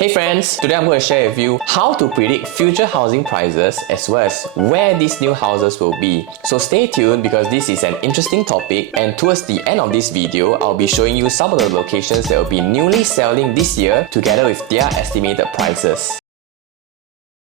Hey friends, today I'm going to share with you how to predict future housing prices as well as where these new houses will be. So stay tuned because this is an interesting topic, and towards the end of this video, I'll be showing you some of the locations that will be newly selling this year together with their estimated prices.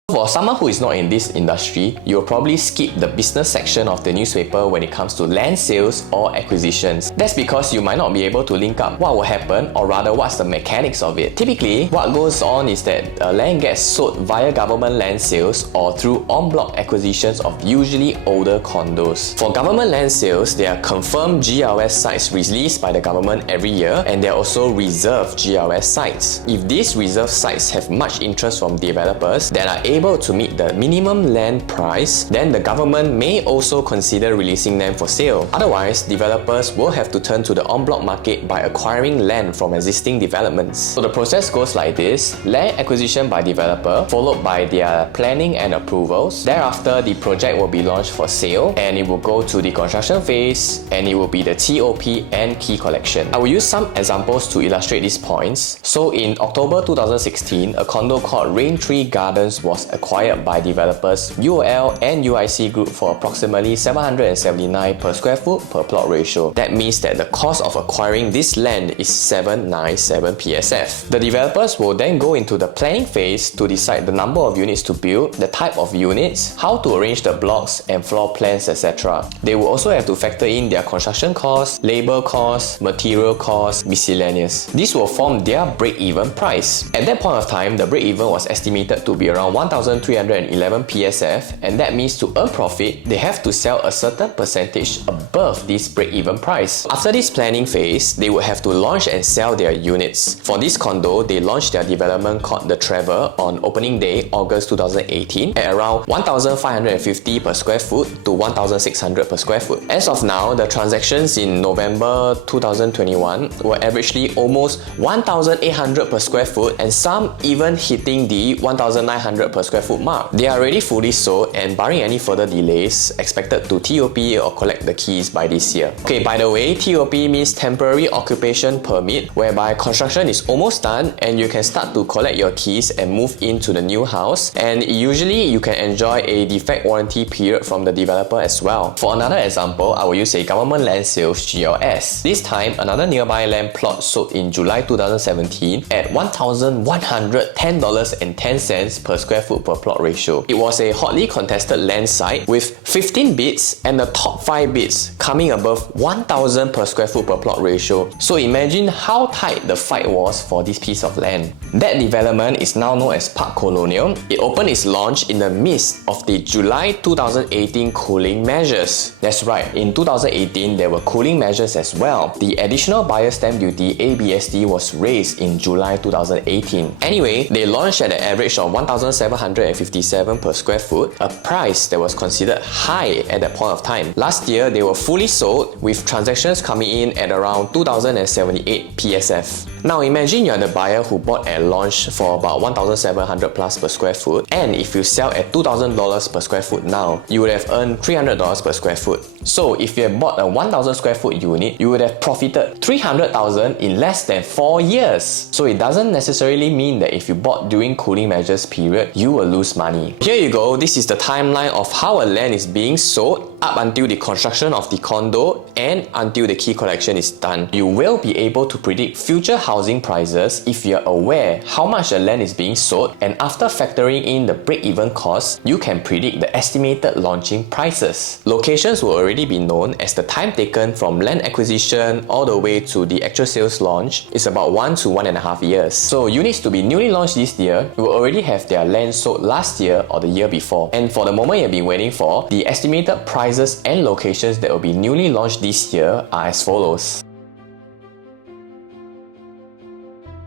For someone who is not in this industry, you'll probably skip the business section of the newspaper when it comes to land sales or acquisitions. That's because you might not be able to link up what will happen, or rather what's the mechanics of it. Typically, what goes on is that land gets sold via government land sales or through en-bloc acquisitions of usually older condos. For government land sales, there are confirmed GRS sites released by the government every year, and there are also reserved GRS sites. If these reserved sites have much interest from developers that are able to meet the minimum land price, then the government may also consider releasing them for sale. Otherwise, developers will have to turn to the en-bloc market by acquiring land from existing developments. So the process goes like this: land acquisition by developer, followed by their planning and approvals. Thereafter, the project will be launched for sale, and it will go to the construction phase, and it will be the TOP and key collection. I will use some examples to illustrate these points. So in October 2016, a condo called Raintree Gardens was acquired by developers UOL and UIC Group for approximately 779 per square foot per plot ratio. That means that the cost of acquiring this land is 797 PSF. The developers will then go into the planning phase to decide the number of units to build, the type of units, how to arrange the blocks and floor plans, etc. They will also have to factor in their construction costs, labor costs, material costs, miscellaneous. This will form their break-even price. At that point of time, the break-even was estimated to be around 1,311 PSF, and that means to earn profit, they have to sell a certain percentage above this break-even price. After this planning phase, they would have to launch and sell their units. For this condo, they launched their development called The Trevor on opening day, August 2018, at around 1,550 per square foot to 1,600 per square foot. As of now, the transactions in November 2021 were averagely almost 1,800 per square foot, and some even hitting the 1,900 per square foot mark. They are already fully sold, and barring any further delays, expected to TOP or collect the keys by this year. Okay, by the way, TOP means Temporary Occupation Permit, whereby construction is almost done and you can start to collect your keys and move into the new house, and usually you can enjoy a defect warranty period from the developer as well. For another example, I will use a government land sales GLS. This time, another nearby land plot sold in July 2017 at $1,110.10 per square foot per plot ratio. It was a hotly contested land site with 15 bids, and the top 5 bids coming above 1,000 per square foot per plot ratio. So imagine how tight the fight was for this piece of land. That development is now known as Park Colonial. It opened its launch in the midst of the July 2018 cooling measures. That's right, in 2018 there were cooling measures as well. The additional buyer stamp duty (ABSD) was raised in July 2018. Anyway, they launched at an average of 1,757 per square foot, a price that was considered high at that point of time. Last year, they were fully sold, with transactions coming in at around 2,078 PSF. Now imagine you're the buyer who bought at launch for about 1,700 plus per square foot, and if you sell at $2,000 per square foot now, you would have earned $300 per square foot. So if you had bought a 1,000 square foot unit, you would have profited $300,000 in less than 4 years. So it doesn't necessarily mean that if you bought during cooling measures period, you will lose money. Here you go, this is the timeline of how a land is being sold up until the construction of the condo and until the key collection is done. You will be able to predict future housing prices if you're aware how much the land is being sold, and after factoring in the break-even cost, you can predict the estimated launching prices. Locations will already be known, as the time taken from land acquisition all the way to the actual sales launch is about 1 to 1.5 years. So units to be newly launched this year will already have their land sold last year or the year before. And for the moment you've been waiting for, the estimated prices and locations that will be newly launched this year are as follows.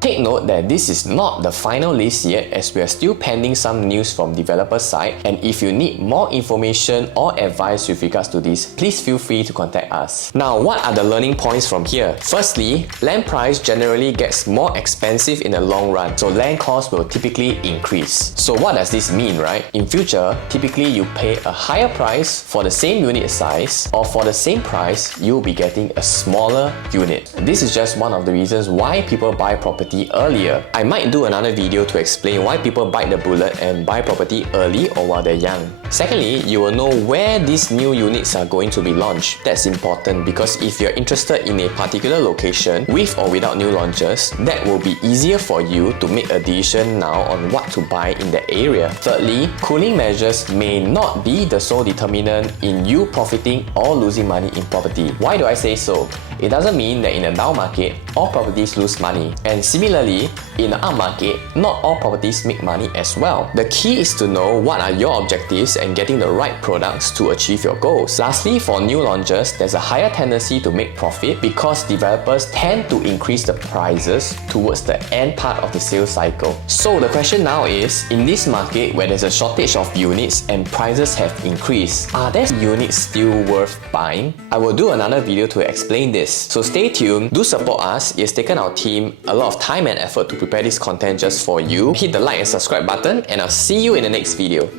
Take note that this is not the final list yet, as we are still pending some news from developer side, and if you need more information or advice with regards to this, please feel free to contact us. Now, what are the learning points from here? Firstly, land price generally gets more expensive in the long run, so land costs will typically increase. So what does this mean, right? In future, typically you pay a higher price for the same unit size, or for the same price, you'll be getting a smaller unit. This is just one of the reasons why people buy property property earlier. I might do another video to explain why people bite the bullet and buy property early or while they're young. Secondly, you will know where these new units are going to be launched. That's important because if you're interested in a particular location with or without new launches, that will be easier for you to make a decision now on what to buy in the area. Thirdly, cooling measures may not be the sole determinant in you profiting or losing money in property. Why do I say so? It doesn't mean that in a down market, all properties lose money. And similarly, in an up market, not all properties make money as well. The key is to know what are your objectives and getting the right products to achieve your goals. Lastly, for new launches, there's a higher tendency to make profit because developers tend to increase the prices towards the end part of the sales cycle. So the question now is, in this market where there's a shortage of units and prices have increased, are there units still worth buying? I will do another video to explain this. So stay tuned, do support us. It's taken our team a lot of time and effort to prepare this content just for you. Hit the like and subscribe button and I'll see you in the next video.